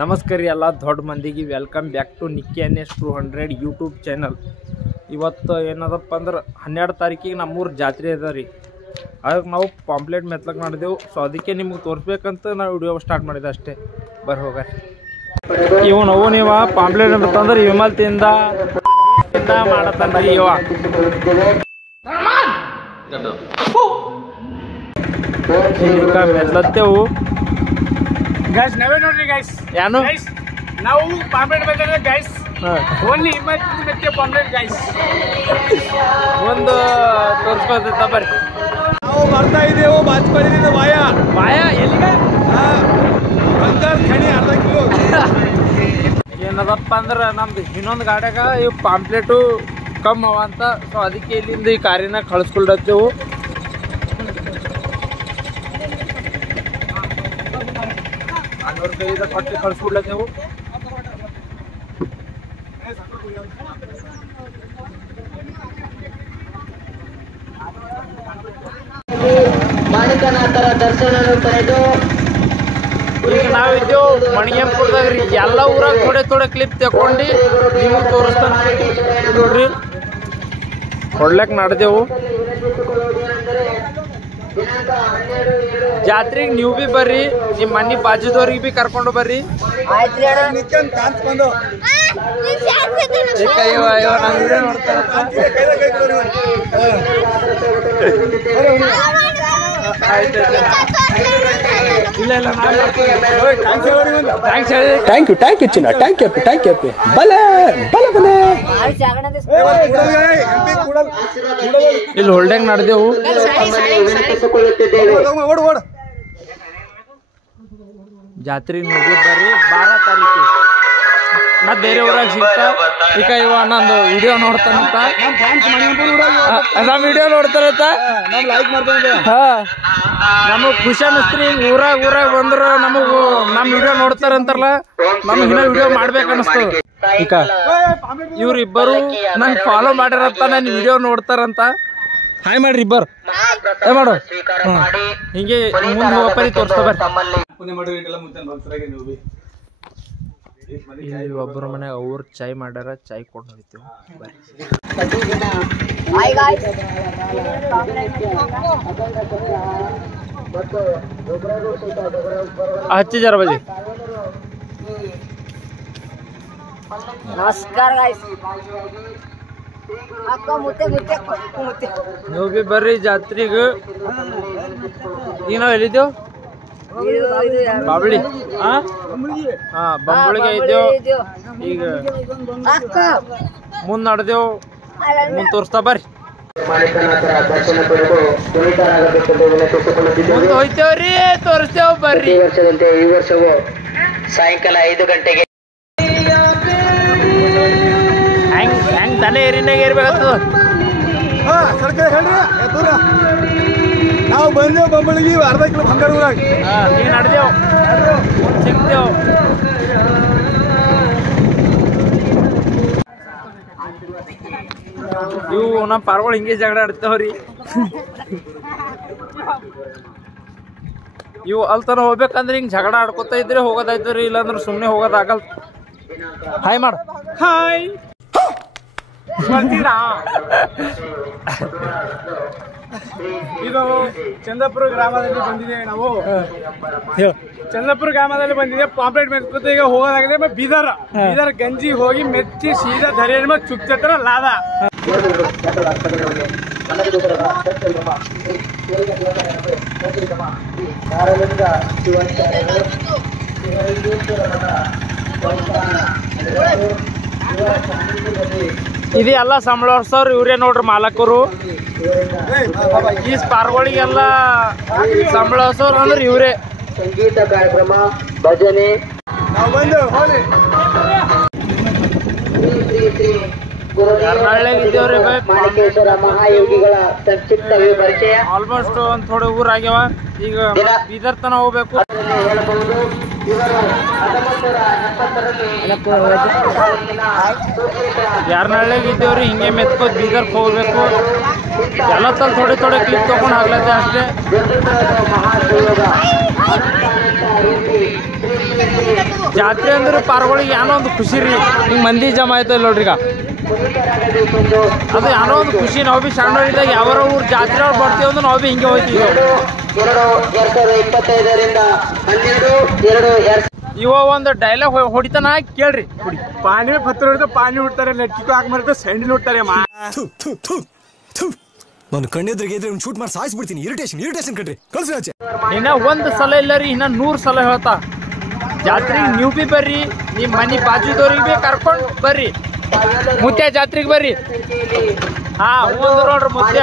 ನಮಸ್ಕಾರ ಎಲ್ಲ ದೊಡ್ಡ ಮಂದಿಗೆ welcome back to Nikki NS 200 YouTube channel. ಇವತ್ತು ಏನದಪ್ಪ ಅಂದ್ರೆ 12 ತಾರೀಕಿಗೆ ನಮ್ಮೂರು ಜಾತ್ರೆ ಅದ ರೀ. ಅದಕ್ಕೆ ನಾವು ಪಾಂಪ್ಲೆಟ್ ಮೆತ್ಲಕ್ಕೆ ಮಾಡಿದೆವು. ಸೊ ಅದಕ್ಕೆ ನಿಮ್ಗೆ ತೋರಿಸ್ಬೇಕಂತ ನಾವು ವಿಡಿಯೋ ಸ್ಟಾರ್ಟ್ ಮಾಡಿದೆ ಅಷ್ಟೇ. ಬರ್ರಿ ಹೋಗ ಇವು ನಾವು ನೀವು ಪಾಂಪ್ಲೆಟ್ ಅಂತಂದ್ರೆ ವಿಮಲ್ತಿಂದ ಮಾಡತ್ತಂದ್ರಿ ಇವ ಮೆತ್ಲತ್ತೇವು ಗೈಸ್ ನಾವೇ ನೋಡ್ರಿ ಗೈಸ್ ಏನು ನಾವು ಪಾಂಪ್ಲೆಟ್ ಬೇಕಾದ್ರೆ ಗೈಸ್ ಓನ್ಲಿ ಮತ್ತೆ ಪಾಂಪ್ಲೆಟ್ ಗೈಸ್ ಒಂದು ತೋರಿಸ್ಕೊತ ಬರ್ರಿ. ನಾವು ಬರ್ತಾ ಇದ್ದೇವು ಬಾಚ್ಕೊಂಡಿದ್ದು ಬಾಯ ಬಾಯ ಎಲ್ಲಿಗೆ ಖಣಿ ಅರ್ಧ ಕಿಲೋ ಏನದಪ್ಪ ಅಂದ್ರೆ ನಮ್ದು ಇನ್ನೊಂದು ಗಾಡ್ಯಾಗ ಇವು ಪಾಂಪ್ಲೆಟು ಕಮ್ಮಿ ಅವ ಅಂತ. ಸೊ ಅದಕ್ಕೆ ಇಲ್ಲಿಂದ ಈ ಕಾರಿನ ಕಳಿಸ್ಕೊಳ್ತೇವು. ಕೈಯಿಂದ ಕೊಟ್ಟು ಕಳಿಸ್ಕೊಡ್ಲತ್ತೇವು. ಮಾಣಿಕನಾಥರ ದರ್ಶನ ಪಡೆದು ಈಗ ನಾವಿದ್ದೇವು ಮಣಿಗೆಂಪುರದಾಗ ರೀ. ಎಲ್ಲ ಊರಾಗ ಥೋಡೆ ಕ್ಲಿಪ್ ತಗೊಂಡು ನಿಮಗೆ ತೋರಿಸ್ತಾನೆ ನೋಡ್ರಿ. ಕೊಡ್ಲಕ್ಕೆ ನಡೆದೆವು. ಜಾತ್ರೆಗೆ ನೀವು ಭೀ ಬರ್ರಿ, ನಿಮ್ಮ ಮನೆ ಬಾಜುದವ್ರಿಗೆ ಭೀ ಕರ್ಕೊಂಡು ಬರ್ರಿ. ಥ್ಯಾಂಕ್ ಯು ಚಿನ್ನ, ಥ್ಯಾಂಕ್ ಯು ಬಲೆ ಬಲೆ ಬಲೆ. ಇಲ್ಲಿ ಹೊಲ್ಡ್ಯಾಗ ನಡೆದೆವು. ಜಾತ್ರೆ ನೋಡಿ ಬರ್ರಿ. 12 ತಾರೀಕಿಗೆ ಮತ್ತೆ ಬೇರೆ ಊರಾಗ ಸಿಗ್ತಾ. ಈಗ ಇವ ನಂದು ವಿಡಿಯೋ ನೋಡ್ತಾನಂತ, ನಮ್ಮ ವಿಡಿಯೋ ನೋಡ್ತಾರಂತ. ನಮಗ್ ಖುಷಿ ಅನ್ನಿಸ್ತ್ರಿ. ಊರಾಗ ಬಂದ್ರ ನಮಗ್ ನಮ್ಮ ವಿಡಿಯೋ ನೋಡ್ತಾರಂತಾರಲ್ಲ, ನಮಗ್ ಇನ್ನೂ ವಿಡಿಯೋ ಮಾಡ್ಬೇಕು ಅನಿಸ್ತು. ಈಗ ಇವ್ರಿಬ್ಬರು ನಂಗೆ ಫಾಲೋ ಮಾಡಿರಂತ, ನನ್ನ ವಿಡಿಯೋ ನೋಡ್ತಾರಂತ. ಹಾಯ್ ಮಾಡ್ರಿ ಇಬ್ಬರು. ಮಾಡು ಹಿಂಗೆ ಮುಂದೆ ಹೋಗಪ್ಪರಿ ತೋರಿಸ್ತಾ ಬರ್ರಿ. ಇಲ್ಲಿ ಒಬ್ಬರ ಮನೆ ಅವ್ರು ಚಾಯ್ ಮಾಡ್ಯಾರ, ಚಾಯ್ ಕೊಂಡು ಹೋಗ್ತೀವಿ ಬರ್ರಿ. ಹಚ್ಚಿದಾರ ಬಜಿ. ನಮಸ್ಕಾರ ಗೈಸ್. ನೀವು ಭೀ ಬರ್ರಿ ಜಾತ್ರೆಗೆ. ಈಗ ನಾವು ಎಲ್ಲಿದ್ದೇವು? ಬಾಬಳಿ. ಹಾ ಬಂಬಳಿಗೆ ಇದ್ದೇವು. ಈಗ ಮುಂದೆ ನಡೆದೇವು, ಮುಂದೆ ತೋರಿಸ್ತಾ ಬರ್ರಿ. ಮುಂದೆ ಹೋಯ್ತೇವ್ರಿ, ತೋರಿಸ್ತೇವ್ ಬರ್ರಿ. ವರ್ಷದಂತೆ ಈ ವರ್ಷವೂ ಸಾಯಂಕಾಲ 5 ಗಂಟೆಗೆ ಹೆಂಗ್ ತಲೆ ಏರಿನಾಗ ಏರ್ಬೇಕಾಗ್ತದ. ನಾವು ಬಂದೇವು ಬಂಬಳಿಗೆ ಅರ್ಧ ಕಿಲೋ ಬಂಗಾರ ಊರಾಗ. ಈಗ ನಡೆದೇವು, ಮುಂದೆ ಸಿಗ್ತೇವು. ಇವು ನಮ್ಮ ಪಾರ್ಗಳು ಹಿಂಗೆ ಜಗಳ ಆಡ್ತಾವ್ರಿ. ಇವು ಅಲ್ತನ ಹೋಗ್ಬೇಕಂದ್ರೆ ಹಿಂಗೆ ಜಗಳ ಆಡ್ಕೊತಾ ಇದ್ರೆ ಹೋಗೋದಾಯ್ತವ್ರಿ, ಇಲ್ಲಾಂದ್ರೆ ಸುಮ್ಮನೆ ಹೋಗೋದಾಗಲ್. ಹಾಯ್ ಮಾಡು. ಹಾಯ್ ಬರ್ತೀರಾ? ಇದು ಚಂದ್ರಪುರ ಗ್ರಾಮದಲ್ಲಿ ಬಂದಿದ್ದೇವೆ ನಾವು. ಚಂದ್ರಪುರ ಗ್ರಾಮದಲ್ಲಿ ಬಂದಿದೆ. ಪಾಂಪ್ಲೆಟ್ ಮೆತ್ಕೊತ ಈಗ ಹೋಗೋದಾಗಿದೆ ಬೀದರ್ ಗಂಜಿ ಹೋಗಿ ಮೆಚ್ಚಿ ಸೀದಾ ಧರಿಯ ಚುಕ್ಚತ್ರ ಲಾದ. ಇದೆಲ್ಲ ಸಂಬಳಸೋರು ಇವ್ರೇ ನೋಡ್ರಿ, ಮಾಲಕರು. ಈ ಪಾರ್ಗಳಿಗೆಲ್ಲ ಸಂಬಳಸೋರು ಅಂದ್ರೆ ಇವ್ರೇ. ಸಂಗೀತ ಕಾರ್ಯಕ್ರಮ, ಭಜನೆ. ನಾವು ಬಂದೇವು ಹೋಗಿ ಇದ್ದೇವ್ರಿ. ಮಾಣಿಕೇಶ್ವರ ಮಹಾಯೋಗಿಗಳ ಸಂಕ್ಷಿಪ್ತ ಪರಿಚಯ. ಆಲ್ಮೋಸ್ಟ್ ಒಂದ್ ಥೋಡೆ ಊರಾಗ್ಯಾವ. ಈಗ ಬೀದರ್ ತನ ಹೋಗ್ಬೇಕು. ಹೇಳಬಹುದು. ಇವರು 1970ರಲ್ಲಿ ಯಾರನಹಳ್ಳಿಗೆ ಇದ್ದೇವ್ರಿ. ಹಿಂಗೆ ಮೆತ್ಕೋದ್ ಬೀದರ್ಗೆ ಹೋಗ್ಬೇಕು. ಎಲ್ಲ ಥೋಡೆ ಕ್ಲಿಪ್ ತಗೊಂಡು ಆಗ್ಲತ್ತೆ ಅಷ್ಟೇ. ಮಹಾಶಿವಯೋಗ ಜಾತ್ರೆ ಅಂದ್ರೆ ಪಾರ್ಗಳಿಗೆ ಏನೋ ಒಂದು ಖುಷಿ ರೀ. ಹಿಂಗೆ ಮಂದಿ ಜಮಾ ಆಯ್ತಲ್ಲ ನೋಡ್ರಿ ಈಗ, ಅದು ಏನೋ ಒಂದು ಖುಷಿ. ನಾವು ಭೀ ಸಣ್ಣವರಿದ್ದಾಗ ಯಾವಾರ ಊರು ಜಾತ್ರೆ ಅವ್ರು ಬರ್ತೀವಿ ಅಂದ್ರೆ ನಾವು ಭೀ ಹಿಂಗೆ ಹೋಗ್ತೀವಿ. ಇವ ಒಂದು ಡೈಲಾಗ್ ಹೊಡಿತಾನ ಕೇಳ್ರಿ. ಪಾನಿ ಪತ್ರ ಹೊಡಿತ ಪಾನಿ ಹುಡ್ತಾರೆ, ಲಟ್ಟಿ ಹಾಕಿ ಮರ್ತ ಸ್ಯಾಂಡಲ್ ಹುಡ್ತಾರೆ. ನಾನು ಕಣ್ಣೆದ್ರಿಗೆ ಇದ್ರೆ ಶೂಟ್ ಮಾಡಿ ಸಾಯಿಸ್ಬಿಡ್ತೀನಿ. ಇರಿಟೇಷನ್ ಕಣ್ರಿ, ಕಳ್ಸಿ ಆಚೆ. ಇನ್ನ ಒಂದು ಸಲ ಇಲ್ಲ ರೀ, ಇನ್ನ 100 ಸಲ ಹೇಳ್ತಾ. ಜಾತ್ರೆಗೆ ನೀವು ಭೀ ಬರ್ರಿ, ನಿಮ್ಮ ಮನೆ ಬಾಜುದವ್ರಿಗೆ ಭೀ ಕರ್ಕೊಂಡು ಬರ್ರಿ. ಮುತ್ಯ ಜಾತ್ರೆಗೆ ಬರ್ರಿ. ಹಾ ಒಂದು ನೋಡ್ರಿ ಮುತ್ಯ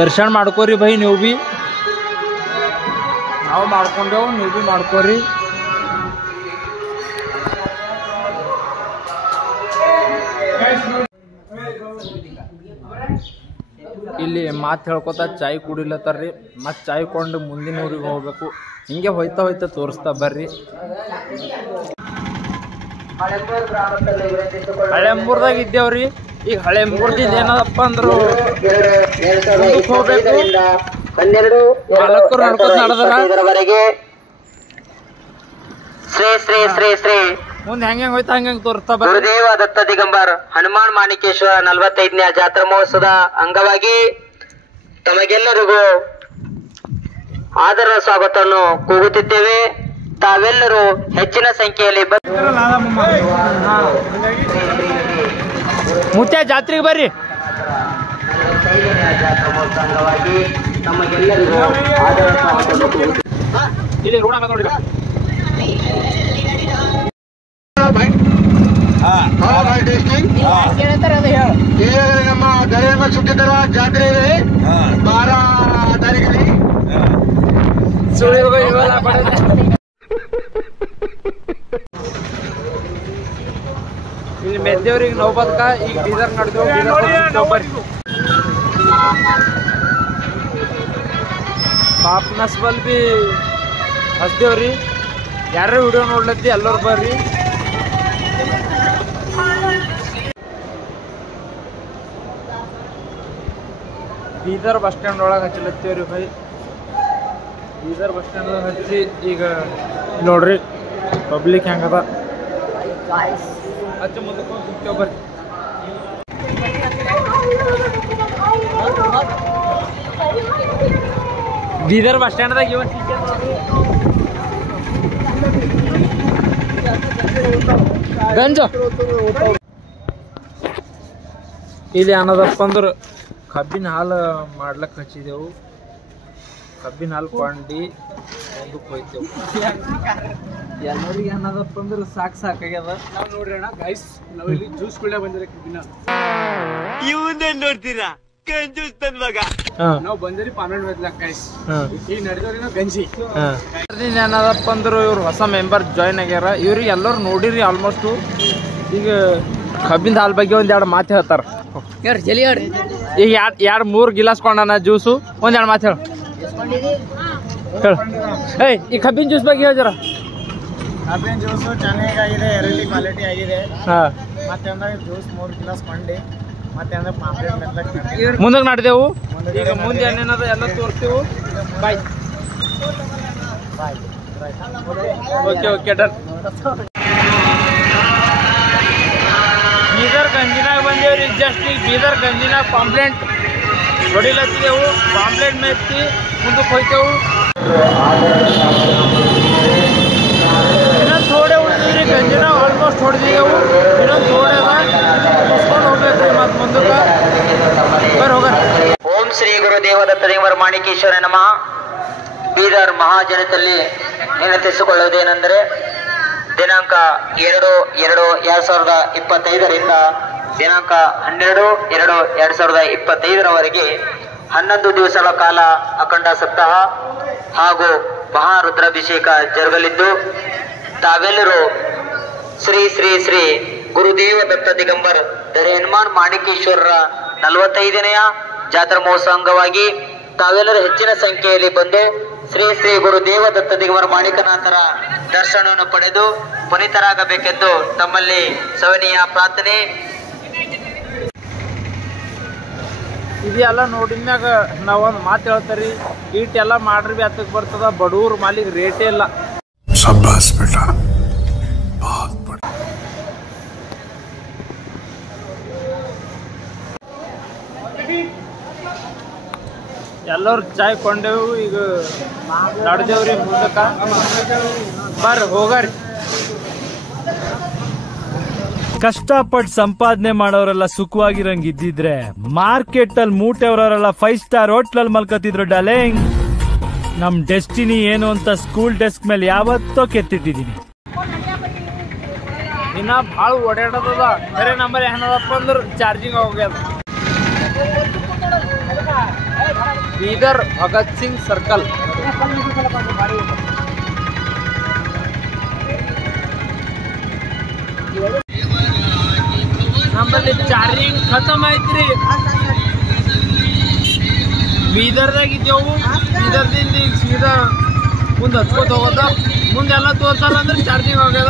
ದರ್ಶನ ಮಾಡ್ಕೋರಿ ಬೈ. ನೀವು ಭೀ ನಾವು ಮಾಡ್ಕೊಂಡೇವು, ನೀವು ಭೀ ಮಾಡ್ಕೋರಿ. ಇಲ್ಲಿ ಮಾತು ಹೇಳ್ಕೊತ ಚಾಯ್ ಕುಡಿಲತ್ತಾರ್ರಿ. ಮತ್ತು ಚಾಯ್ ಕೊಂಡು ಮುಂದಿನ ಊರಿಗೆ ಹೋಗ್ಬೇಕು. ಹಿಂಗೆ ಹೋಯ್ತಾ ತೋರಿಸ್ತಾ ಬರ್ರಿ. ಹಳೆಂಬೂರ್ದಾಗ ಇದ್ದೇವ್ರಿ. ಈಗ ಹಳೆಂಬೂರ್ದಿಂದ ಏನದಪ್ಪ ಅಂದ್ರು ಹೋಗ್ಬೇಕು. ಬಾಲಕರು ನಡ್ಕೋತ ನಡೆದವರೆಗೆ ಮುಂದೆ ಹೆಂಗೆ ಹೋಯ್ತಾ ಹಂಗೆ ತೋರಿಸ್ತಾ ಬರ್ರಿ. ಗುರುದೇವ ದತ್ತ ದಿಗಂಬರ್ ಹನುಮಾನ್ ಮಾಣಿಕೇಶ್ವರ 45ನೇ ಜಾತ್ರಾ ಮಹೋತ್ಸವದ ಅಂಗವಾಗಿ ತಮಗೆಲ್ಲರಿಗೂ ಆದರ ಸ್ವಾಗತವನ್ನು ಕೂಗುತ್ತಿದ್ದೇವೆ. ತಾವೆಲ್ಲರೂ ಹೆಚ್ಚಿನ ಸಂಖ್ಯೆಯಲ್ಲಿ ಮುತ್ಯ ಜಾತ್ರೆಗೆ ಬರ್ರಿ. ಜಾತ್ರಾ ಮಹೋತ್ಸವ ಅಂಗವಾಗಿ ತಮಗೆಲ್ಲರಿಗೂ ಆದರ ಸ್ವಾಗತವನ್ನು ಇಲ್ಲಿ ರೋಣ ನೋಡಿ. ನಮ್ಮ ಗರಿಯಮ್ಮ ಸುತ್ತಿದ್ದರ ಜಾತ್ರೆ ಇದೆ 12 ತಾರೀಕಲ್ಲಿ. ಇಲ್ಲಿ ಮೆದ್ದೇವ್ರಿಗೆ ನೋವು ಬದ್ಕ ಈಗ ಬೀದರ್ ನಡೆದೇವು. ಬರ್ರಿ ಪಾಪ್ ನಸ್ಬಲ್ ಬಿ ಹಸ್ದೇವ್ರಿ. ಯಾರೇ ವಿಡಿಯೋ ನೋಡ್ಲತ್ತಿ ಎಲ್ಲರೂ ಬರ್ರಿ. ಬೀದರ್ ಬಸ್ ಸ್ಟ್ಯಾಂಡ್ ಒಳಗೆ ಹಚ್ಚಲತ್ತೀವ್ರಿ ಬೈ. ಬೀದರ್ ಬಸ್ ಸ್ಟ್ಯಾಂಡ್ ಹಚ್ಚಿ ಈಗ ನೋಡ್ರಿ ಪಬ್ಲಿಕ್ ಹೆಂಗದ. ಹಚ್ಚಿ ಮುಂದಕ್ಕೆ ಹೋಗ್ತೇವೆ ಬರ್ರಿ. ಬೀದರ್ ಬಸ್ ಸ್ಟ್ಯಾಂಡ್ದಾಗ ಇವತ್ತು ಗಂಜ ಇಲ್ಲಿ ಅನ್ನೋದಪ್ಪ ಅಂದ್ರೆ ಕಬ್ಬಿನ ಹಾಲು ಮಾಡ್ಲಕ್ಕೆ ಹಚ್ಚಿದೆವು. ಕಬ್ಬಿನ ಹಾಲು ಕೊಂಡಿ ಮುಂದಕ್ಕೆ ಹೋಯ್ತೇವು. ಎಲ್ಲರಿಗೆ ಅನ್ನೋದಪ್ಪ ಅಂದ್ರೆ ಸಾಕಾಗ್ಯದ. ನಾವು ನೋಡ್ರಿ ಅಣ್ಣ ಗೈಸ್, ನಾವು ಇಲ್ಲಿ ಜ್ಯೂಸ್ ಕುಡಿಯ ಬಂದಿರ ಕಬ್ಬಿನ. ಇವನ್ನೇನ್ ನೋಡ್ತೀರಾ ನಾವು ಬಂದಿರಿ 12 ಮೆತ್ಲಾಕ್ ಗೈಸ್. ಈಗ ನಡೆದವ್ರಿ ನಾವು ಗಂಜಿ. ಏನದಪ್ಪ ಅಂದ್ರೆ ಇವ್ರು ಹೊಸ ಮೆಂಬರ್ ಜಾಯ್ನ್ ಆಗ್ಯಾರ. ಇವ್ರಿಗೆ ಎಲ್ಲರೂ ನೋಡಿರಿ ಆಲ್ಮೋಸ್ಟ್. ಈಗ ಕಬ್ಬಿನ ಹಾಲು ಬಗ್ಗೆ ಒಂದೆರಡು ಮಾತು ಹೇಳ್ತಾರ. ಈಗ 2-3 ಗಿಲಾಸ್ ಕೊಂಡನ ಜ್ಯೂಸು. ಒಂದೆರಡು ಮಾತು ಹೇಳು. ಏಯ್ ಈ ಕಬ್ಬಿನ ಜ್ಯೂಸ್ ಬಗ್ಗೆ ಹೇಳ್ತಾರ. ಕಬ್ಬಿನ ಜ್ಯೂಸು ಚೆನ್ನಾಗಿದೆ, ಎರಡಿ ಕ್ವಾಲಿಟಿ ಆಗಿದೆ. ಹಾಂ ಮತ್ತೆ ಅಂದ್ರೆ ಜ್ಯೂಸ್ 3 ಗಿಲಾಸ್ ಕೊಂಡಿ. ಮತ್ತೆ ಅಂದ್ರೆ ಪಾಂಪ್ಲೆಟ್ ಮೆತ್ಲಾಕ್ ಮುಂದಕ್ಕೆ ನಡೆದೆವು. ಈಗ ಮುಂದೆ ಏನೇನದ ಎಲ್ಲ ತೋರಿಸ್ತೇವೆ. ಬಾಯ್. Okay done. ಬೀದರ್ ಗಂಜಿನಾಗ ಬಂದೇವ್ರಿ. ಜಸ್ಟ್ ಈಗ ಬೀದರ್ ಗಂಜಿನಾಗ ಪಾಂಪ್ಲೆಟ್ ಹೊಡಿಲತ್ತಿದೆವು. ಪಾಂಪ್ಲೆಟ್ ಮೆತ್ತಿ ಮುಂದಕ್ಕೆ ಹೋಯ್ತೇವು. ಇನ್ನೊಂದು ಥೋಡೆ ಉಳಿದ್ರಿ ಗಂಜಿನಾಗ ಆಲ್ಮೋಸ್ಟ್ ಹೊಡೆದಿದ್ದೆವು. ಇನ್ನೊಂದು ಥೋಡೆ ಮುಗಿಸ್ಕೊಂಡು ಹೋಗ್ಬೇಕು ಮತ್ತು ಮುಂದಕ್ಕೆ ಬರ್ರಿ ಹೋಗ. ಓಂ ಶ್ರೀ ಗುರುದೇವ ದತ್ತ ದಿಗಂಬರ ಮಾಣಿಕೇಶ್ವರ ನಮಃ. ಬೀದರ್ ಮಹಾಜನತೆಯಲ್ಲಿ ವಿನಂತಿಸಿಕೊಳ್ಳುವುದೇನೆಂದರೆ ದಿನಾಂಕ 2/2/2025ರಿಂದ ದಿನಾಂಕ 12/2/2025ರವರೆಗೆ 11 ದಿವಸಗಳ ಕಾಲ ಅಖಂಡ ಸಪ್ತಾಹ ಹಾಗೂ ಮಹಾರುದ್ರಾಭಿಷೇಕ ಜರುಗಲಿದ್ದು ತಾವೆಲ್ಲರೂ ಶ್ರೀ ಶ್ರೀ ಶ್ರೀ ಗುರುದೇವ ದತ್ತ ದಿಗಂಬರ್ ಧರೆ ಹನುಮಾನ್ ಮಾಣಿಕೇಶ್ವರರ 45ನೆಯ ಜಾತ್ರಾ ಮಹೋತ್ಸವ ಅಂಗವಾಗಿ ತಾವೆಲ್ಲರೂ ಹೆಚ್ಚಿನ ಸಂಖ್ಯೆಯಲ್ಲಿ ಬಂದು ಶ್ರೀ ಶ್ರೀ ಗುರುದೇವ ದತ್ತ ದಿಗಂಬರ ಮಾಣಿಕನಾಥರ ದರ್ಶನವನ್ನು ಪಡೆದು ಪುನೀತರಾಗಬೇಕೆಂದು ತಮ್ಮಲ್ಲಿ ಸವನೀಯ ಪ್ರಾರ್ಥನೆ. ಇದೆಲ್ಲ ನೋಡಿದ್ಮ್ಯಾಗ ನಾವೊಂದು ಮಾತು ಹೇಳ್ತಾರಿ. ಈಟೆಲ್ಲ ಮಾಡ್ರಿ ಬಿ ಹತ್ತಕ್ಕೆ ಬರ್ತದ. ಬಡವ್ರ ಮಾಲಿಗೆ ರೇಟೇ ಇಲ್ಲ. ಶಾಬಾಸ್ ಬೇಟಾ. ಎಲ್ಲರೂ ಚಾಯ್ ಕೊಂಡೆವು ಈಗ ನಡೆದೇವ್ರಿ ಮುಂದಕ್ಕೆ ಬರ್ರಿ ಹೋಗಾರಿ. ಕಷ್ಟಪಟ್ಟು ಸಂಪಾದನೆ ಮಾಡೋರೆಲ್ಲ ಸುಖವಾಗಿರಂಗಿದ್ದಿದ್ರೆ ಮಾರ್ಕೆಟ್ ಅಲ್ಲಿ ಮೂಟೆಯವರೆಲ್ಲ 5 ಸ್ಟಾರ್ ಹೋಟ್ಲಲ್ಲಿ ಮಲ್ಕತ್ತಿದ್ರು ಡಾರ್ಲಿಂಗ್. ನಮ್ ಡೆಸ್ಟಿನಿ ಏನು ಅಂತ ಸ್ಕೂಲ್ ಡೆಸ್ಕ್ ಮೇಲೆ ಯಾವತ್ತೋ ಕೆತ್ತಿಟ್ಟಿದೀನಿ. ಇನ್ನ ಭಾಳ ಓಡಾಡೋದದ. ಬೇರೆ ನಂಬರ್ ಏನದಪ್ಪ ಅಂದ್ರೆ ಚಾರ್ಜಿಂಗ್ ಹೋಗ್ಯದ. ಬೀದರ್ ಭಗತ್ ಸಿಂಗ್ ಸರ್ಕಲ್. ನಮ್ಮಲ್ಲಿ ಚಾರ್ಜಿಂಗ್ ಖತಮ್ ಐತ್ರಿ. ಬೀದರ್ದಾಗ ಇದ್ದೇವು. ಬೀದರ್ದಿಂದ ಈಗ ಸೀದಾ ಮುಂದೆ ಹಚ್ಕೋತ ಹೋಗೋದ. ಮುಂದೆಲ್ಲ ತೋರ್ಸಲ್ಲ ಅಂದ್ರೆ ಚಾರ್ಜಿಂಗ್ ಹೋಗ್ಯದ.